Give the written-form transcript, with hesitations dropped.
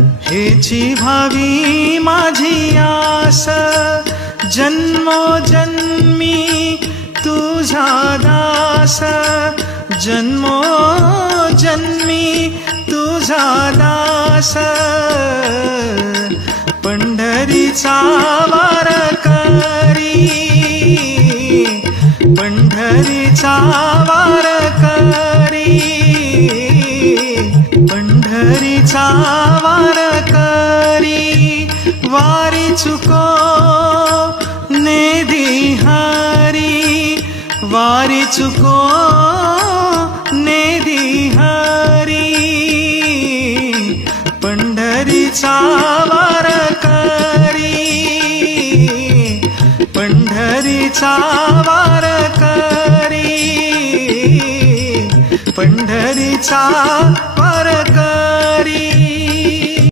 हेची भावी माझी आस, जन्मोजन्मी तुझा दास, जन्मोजन्मी तुझा दास. पंढरीचा वारकरी, पंढरीचा वारकरी, पंढरीचा वारकरी. वारी चुको नेदिहारी, वारी चुको नेदिहारी. पंढरीचा वारकरी, पंढरीचा वारकरी, पंढरीचा वारकरी.